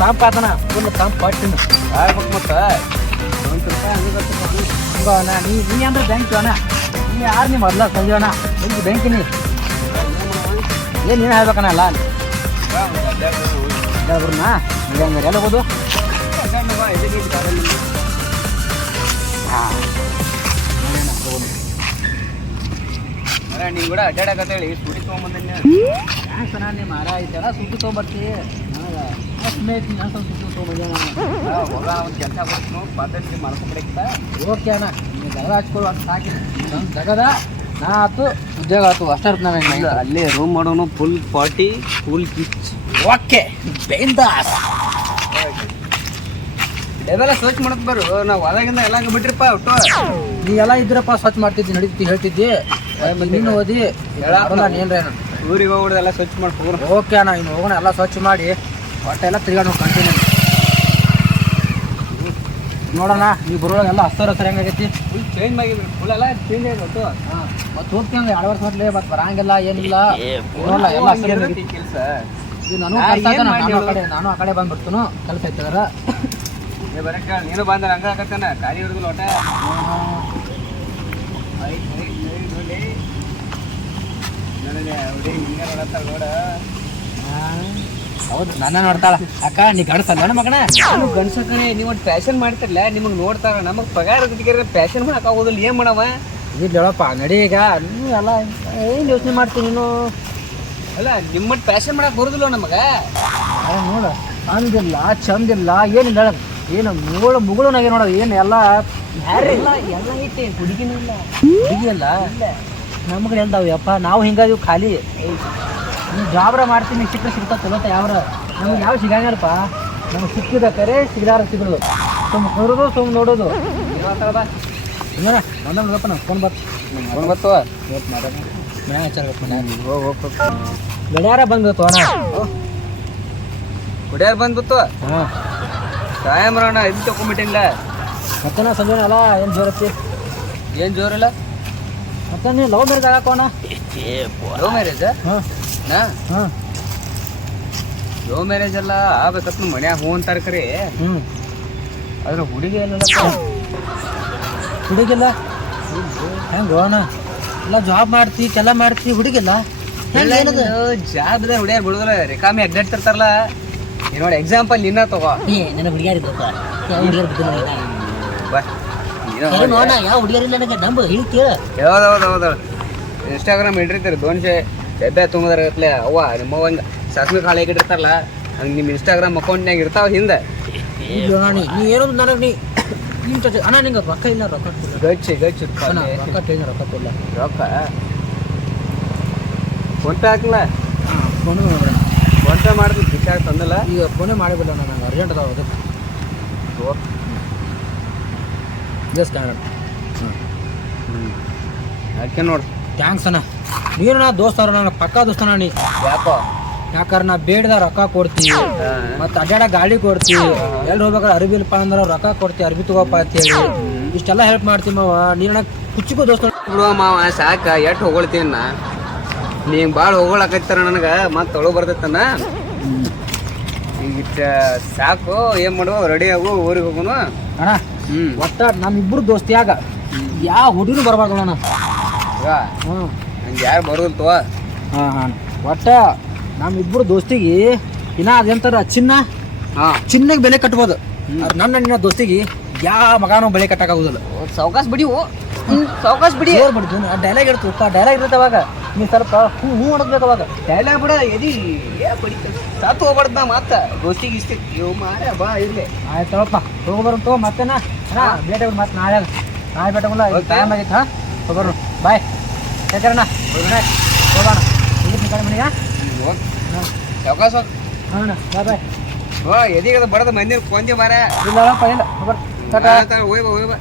ತಂಪು ಆತನ ಫುಲ್ ತಂಪು ಪಟ್ಟಿನ ಆಗ್ಬೇಕು ಮತ್ತೆ ಅಣ್ಣ ನೀ ಅಂದ್ರೆ ಬ್ಯಾಂಕ್ ಅಣ್ಣ ನೀ ಯಾರು ನೀವು ಮೊದಲ ಸಂಜೆ ಅಣ್ಣ ನಿಮ್ಗೆ ಬ್ಯಾಂಕಿನಿ ಏನು ನೀನು ಹೇಳ್ಬೇಕಣ್ಣ ಅಲ್ಲ ಬ್ರನ್ನ ಹಂಗಾರೆ ಎಲ್ಲ ಹೋಗೋದು ಹಾಂ ನೀನು ಕೂಡ ಅಡ್ಡಾಡಕತ್ತೇಳಿ ಸುಡಿ ತೊಗೊಂಬಂದೀನಿ ಥ್ಯಾಂಕ್ಸ್ ಅಣ್ಣ ನಿಮ್ಮ ಮಾರ ಐತೆಲ್ಲ ಸುಟ್ಟು ತೊಗೊಂಬರ್ತೀವಿ ನನಗೆ ಅಷ್ಟು ನಾನು ಸ್ವಲ್ಪ ಸುಟ್ಟು ತೊಗೊಂಬಂದ ಹೋಗ ಒಂದು ಕೆಲಸ ಬರ್ತೀನಿ ಪದ್ಧತಿ ಮಾಡ್ಕೊಂಬಿಡಕ್ಕಿಂತ ಓಕೆ ಅಣ್ಣ ನೀವು ದಗದ ಹಚ್ಕೊಳ್ಳೋ ಅಂತ ಸಾಕಿ ನನ್ನ ದಗದ ನಾ ಆಯ್ತು ಉದ್ಯೋಗ ಆಯ್ತು ಅಷ್ಟೇ ಇರ್ತದೆ ನನಗೆ ಅಲ್ಲೇ ರೂಮ್ ಮಾಡೋನು ಫುಲ್ ಪಾರ್ಟಿ ಫುಲ್ ಕಿಚ್ ಓಕೆ ಬೇಂದಾಸ್ ಇದೆಲ್ಲ ಸ್ವಚ್ಛ ಮಾಡಕ್ ಬರು ನಾವು ಹೊರಗಿಂದ ಎಲ್ಲ ಬಿಟ್ರಿಪ್ಪ ಒಟ್ಟು ನೀವೆಲ್ಲ ಇದ್ರಪ್ಪ ಸ್ವಚ್ಛ ಮಾಡ್ತಿದ್ದಿ ನಡೀತಿ ಹೇಳ್ತಿದ್ದಿ ನೀನು ಓದಿ ಹೇಳಲ್ಲ ಏನ್ರೇನು ಊರಿಗೆ ಹೋಗ್ಬಿಡ್ದೆಲ್ಲ ಸ್ವಚ್ಛ ಮಾಡಿ ಓಕೆ ಅಣ್ಣ ಇನ್ನು ಹೋಗೋಣ ಎಲ್ಲ ಸ್ವಚ್ಛ ಮಾಡಿ ಹೊಟ್ಟೆ ಎಲ್ಲ ತಿರ್ಗಾಡು ಕಂಟಿನ್ಯೂ ನೋಡೋಣ ನೀವು ಬರೋಲ್ಲ ಹಸ್ತರ ಹೆಂಗಾಗೈತಿ ಫುಲ್ ಚೇಂಜ್ ಆಗಿದೆ ಫುಲ್ ಎಲ್ಲ ಚೇಂಜ್ ಆಗಿದೆ ಒಟ್ಟು ಹಾಂ ಮತ್ತು ಹೋಗ್ತೀನಿ 2 ವರ್ಷ ಮೊದಲೇ ಮತ್ತೆ ಬರಂಗಿಲ್ಲ ಏನಿಲ್ಲ ನೋಡಲ್ಲ ಎಲ್ಲ ಕೆಲಸ ಇದು ನಾನು ಆ ಕಡೆ ಬಂದ್ಬಿಡ್ತೀನು ಕೆಲಸ ಐತದಾರ ಬರಕ್ಕ ನೀನು ಬಂದ ಹಂಗ ಆಗತ್ತಾನ ಖಾಲಿ ಹಿಡಿದು ಲೋಟ ನೋಡ ಹೌದು ನನ್ನ ನೋಡ್ತಾಳ ಅಕ್ಕ ನೀ ಗಣಸಲ್ಲ ನನ್ನ ಮಗನ ನಾನು ಗಣಸಕ್ಕನೆ ನೀವು ಒಂದು ಫ್ಯಾಷನ್ ಮಾಡ್ತಿರ್ಲ ನಿಮಗೆ ನೋಡ್ತಾರ ನಮಗೆ ಪಗಾರ ಫ್ಯಾಷನ್ ಮಾಡಕ್ ಆಗೋದಿಲ್ಲ ಏನ್ ಮಾಡವ ಇಲ್ಲಿ ಹೇಳಪ್ಪ ನಡಿ ಈಗ ನೀನು ಎಲ್ಲ ಏನು ಯೋಚನೆ ಮಾಡ್ತೀನಿ ನೀನು ಅಲ್ಲ ನಿಮ್ಮ ಫ್ಯಾಷನ್ ಮಾಡಕ್ ಬರುದಿಲ್ಲ ನಮಗ ನೋಡ ಅಂದಿಲ್ಲ ಚಂದಿಲ್ಲ ಏನಿಲ್ಲ ಏನು ಮುಗಳು ನಗೆ ನೋಡೋದು ಏನು ಎಲ್ಲ ಎಲ್ಲ ಎಲ್ಲ ಐತೆ ಹುಡುಗಿನೂ ಇಲ್ಲ ಹುಡುಗಿ ಅಲ್ಲ ನಮ್ಗೆ ಎಂದಾವಪ್ಪ ನಾವು ಹಿಂಗಾದೀವಿ ಖಾಲಿ ನೀವು ಜಾಬ್ರ ಮಾಡ್ತೀನಿ ಸಿಗ್ತಾ ಚಲೋತ ಯಾವ್ರ ನಮ್ಗೆ ಯಾವ ಸಿಗಂಗಲ್ಲಪ್ಪ ನಮ್ಗೆ ಸಿಕ್ಕಿದ ಕರೆ ಸಿಗದಾರ ಸಿಗೋದು ಸುಮ್ಮ ನೋಡೋದು ಸುಮ್ಮ ನೋಡೋದು ಹಿಂಗ ಬಂದ ನೋಡಪ್ಪ ನಾವು ಫೋನ್ ಬರ್ತವ ಮನೆ ಹಚ್ಚಾರಪ್ಪ ಗಡ್ಯಾರ ಬಂದ್ಬಿಡ್ತು ಅಣ್ಣ ಹುಡ್ಯಾರ ಬಂದ್ಬಿತ್ತು ಹಾಂ ಟೈಮ್ ಅಣ್ಣ ಇದು ತಗೊಂಬಿಟ್ಟಿಲ್ಲ ಮತ್ತೆ ನಾ ಸಂಜೆ ಅಲ್ಲ ಏನು ಜೋರತ್ತಿ ಏನು ಜೋರಿಲ್ಲ ಮತ್ತೆ ನೀವು ಲವ್ ಮ್ಯಾರೇಜ್ ಆಗಾಕೋಣ ಲವ್ ಮ್ಯಾರೇಜ್ ಹಾಂ ಹಾಂ ಲವ್ ಮ್ಯಾರೇಜ್ ಎಲ್ಲ ಆಗ್ಬೇಕತ್ ಮನ್ಯಾಗ ಹೂ ಅಂತಾರೆ ಕರೆ ಆದ್ರೆ ಹುಡುಗಿ ಎಲ್ಲ ಹುಡುಗಿಲ್ಲ ಹೆಂಗೆ ಅಣ್ಣ ಎಲ್ಲ ಜಾಬ್ ಮಾಡ್ತಿ ಕೆಲ ಮಾಡ್ತಿ ಹುಡುಗಿಲ್ಲ ಜಾಬ್ದ ಹುಡುಗಿಯಾರ ಬಿಡುದಿಲ್ಲ ರೇಖಾಮಿ ಅಡ್ಡಾಡ್ತಿರ್ತಾರಲ್ಲ ನೋಡಿ ಎಕ್ಸಾಂಪಲ್ ನಿನ್ನ ತಗೋ ನನ್ನ ಹುಡುಗಿಯಾರಿದ್ದು ಯಾವ ಹುಡುಗಿಯರಿಲ್ಲ ನನಗೆ ನಂಬು ಹೇಳಿ ಕೇಳ ಯಾವ್ದೌದು ಇನ್ಸ್ಟಾಗ್ರಾಮ್ ಇಟ್ಟಿರ್ತಾರೆ ದೋನ್ಶೆ ಎಬ್ಬೆ ತುಂಗದಾರತ್ಲೆ ಅವ್ವ ನಿಮ್ಮ ಒಂದು ಸಾಸ್ಮಿ ಕಾಳು ಹೇಗಿಟ್ಟಿರ್ತಾರಲ್ಲ ಹಂಗೆ ನಿಮ್ಮ ಇನ್ಸ್ಟಾಗ್ರಾಮ್ ಅಕೌಂಟ್ನಾಗ ಇರ್ತಾವ ಹಿಂದೆ ನೀ ಏನೋ ನನಗೆ ನೀ ಅಣ್ಣ ನಿಂಗೆ ರೊಕ್ಕ ಇಲ್ಲ ರೊಕ್ಕ ಗಚ್ಚಿ ರೊಕ್ಕ ಕೇಳಿದ ರೊಕ್ಕ ಕೊಲ್ಲ ರೊಕ್ಕ ಫೋನ್ಪೇ ಹಾಕಿಲ್ಲ ಫೋನ್ ಫೋನ್ಪೇ ಮಾಡಿದ್ರು ರಿಚಾರ್ಜ್ ತಂದಿಲ್ಲ ಈಗ ಫೋನೇ ಮಾಡಿಬಿಲ್ಲ ನನಗೆ ಅರ್ಜೆಂಟ್ ಅದಾವ ಅದಕ್ಕೆ ಜಸ್ಟ್ ಕ್ಯಾನಡ ಅದಕ್ಕೆ ನೋಡಿ ಥ್ಯಾಂಕ್ಸ್ ಅಣ್ಣ ನೀನು ನಾ ದೋಸ್ತವ್ರ ನನಗೆ ಪಕ್ಕಾ ದೋಸ್ತನ ನೀ ಯಾಕೋ ಯಾಕಂದ್ರೆ ನಾ ಬೇಡ್ದ ರೊಕ್ಕ ಕೊಡ್ತೀವಿ ಮತ್ತು ಅಡ್ಡಾಡ ಗಾಡಿ ಕೊಡ್ತೀವಿ ಎಲ್ಲಿ ಹೋಗ್ಬೇಕಾದ್ರೆ ಅರ್ಬಿಲ್ಪ ಅಂದ್ರೆ ರೊಕ್ಕ ಕೊಡ್ತೀವಿ ಅರ್ಬಿ ತಗೋಪ್ಪ ಅಂತೇಳಿ ಇಷ್ಟೆಲ್ಲ ಹೆಲ್ಪ್ ಮಾಡ್ತೀವಿ ಮಾವ ನೀನು ನನಗೆ ಕುಚ್ಚಿಗೂ ದೋಸ್ತ ಬಿಡುವ ಮಾವ ಸಾಕ ಎಟ್ಟು ಹೊಗಳ್ತೀನಿ ನಾ ನೀ ಭಾಳ ಹೊಗಳಾಕೈತಾರ ನನಗೆ ಮತ್ತೆ ತೊಳೋ ಬರ್ತೈತನ ಈಗ ಸಾಕು ಏನು ಮಾಡುವ ರೆಡಿ ಆಗು ಊರಿಗೆ ಹೋಗೋನು ಅಣ್ಣ ಒಟ್ಟ ನಮ್ಮಿಬ್ರು ದೋಸ್ತಿಯಾಗ ಯಾವ ಹುಡುಗನು ಬರಬಾರ್ದು ಅಣ್ಣ ಹ್ಞೂ ನಂಗೆ ಯಾರು ಬರೋದಿಲ್ಲ ತವ ಹಾಂ ಒಟ್ಟ ನಮ್ಮಿಬ್ರು ದೋಸ್ತಿಗೆ ಇನ್ನ ಅದೆಂತಾರ ಚಿನ್ನ ಹಾಂ ಚಿನ್ನಗೆ ಬೆಲೆ ಕಟ್ಬೋದು ನನ್ನ ನಿನ್ನ ದೋಸ್ತಿಗೆ ಯಾವ ಮಗನೂ ಬೆಲೆ ಕಟ್ಟಕ್ಕಾಗೋದಿಲ್ಲ ಸಾವಕಾಶ ಬಿಡಿವು ಸಾವಕಾಶ ಬಿಡಿ ಬಿಡ್ತು ಡೈಲಾಗ್ ಇರ್ತಪ್ಪ ಡೈಲಾಗ್ ಇರುತ್ತೆ ಅವಾಗ ನೀವು ಸ್ವಲ್ಪ ಹೂ ಹೊಡದ್ಬೇಕು ಅವಾಗ ಡೈಲಾಗ್ ಬಿಡ ಎದಿ ಸಾತು ಹೋಗ್ಬಾರ್ದು ನಾ ಮಾತ ದೋಸ್ತಿಗೆ ಇಷ್ಟ ಇವು ಮಾರ ಬಾ ಇರ್ಲಿ ಆಯ್ತಪ್ಪ ಹೋಗ್ಬಾರ ತಗೋ ಮತ್ತೇನ ಭೇಟಿ ಮತ್ತೆ ನಾಳೆ ಭೇಟಲ್ಲ ಟೈಮ್ ಆಗಿತ್ತು ಹಾಂ ಹೋಗೋರು ಬಾಯ್ ಯಾಕಣ್ಣ ಹೋಗೋಣ ಕಡೆ ಮನೆಯ ಸಾವಕಾಶ ಹಾಂ ಬಾಯ್ ಬಾಯ್ ಹೋ ಎದಿಗದ ಬಡದ ಮಂದಿರ ಕೊಂದಿ ಮಾರ ಇಲ್ಲಪ್ಪ ಇಲ್ಲ ಹೋಗ್ಬಾರ ಹೋಯ್ ಬಾ